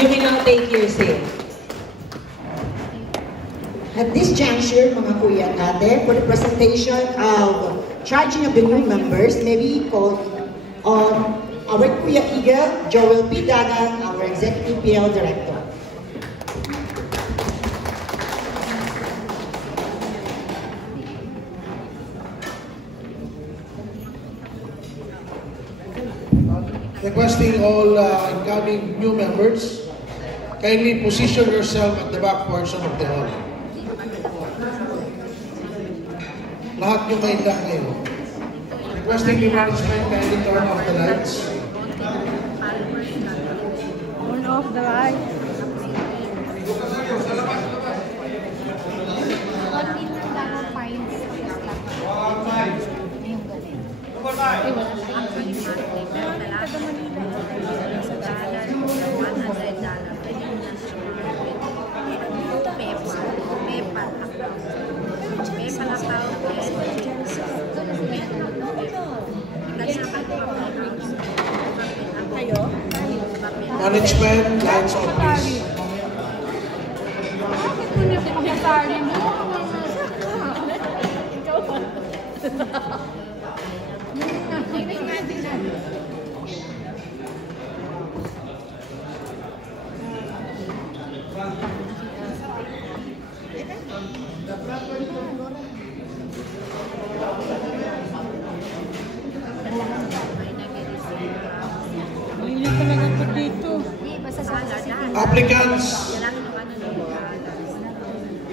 You may now take your seat. At this juncture, mga kuya at ate, for the presentation of charging of the new members, may we call our Kuya Eagle, Joel P. Dagang, our Executive PL Director. Requesting all incoming new members, kindly position yourself at the back portion of the hall. Lahat yung may lock kayo. Requesting the management kindly turn off the lights. Turn off the lights. Management, lights on please. Applicants,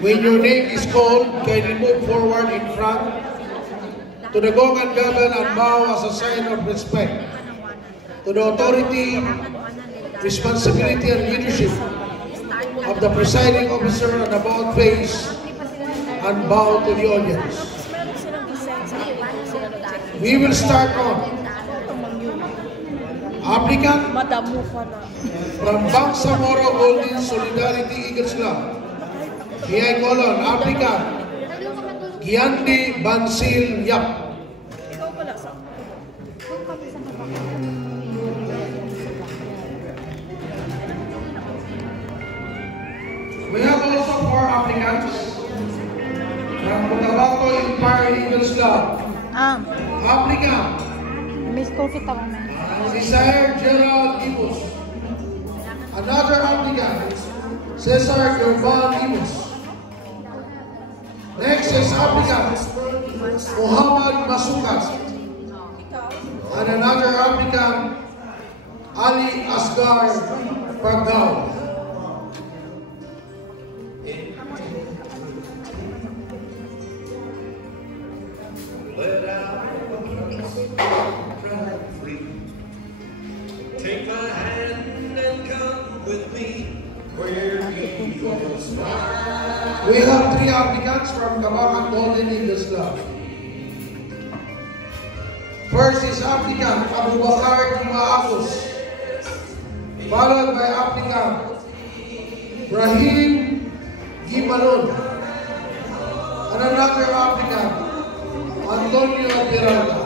when your name is called, kindly move forward in front to the gong and gavel and bow as a sign of respect to the authority, responsibility, and leadership of the presiding officer and about face and bow to the audience. We will start on applicant from Bangsamoro Golden Solidarity Eagles Club. May I call on applicant Giandi Bansil Yap. We have also 4 applicants from Cotabato Empire Eagles Club. Applicant Cesar Gerald Ibos. Another applicant, Cesar Urban Ibos. Next is applicant Muhammad Masukas. And another applicant, Ali Asgar Pagdao. Take my hand and come with me where eagles fly. We have 3 applicants from Kabakan Golden Eagles Club. First is applicant Abu Bakar Dimaakos, followed by applicant Brahim Gimalon, and another applicant Antonio Pirata.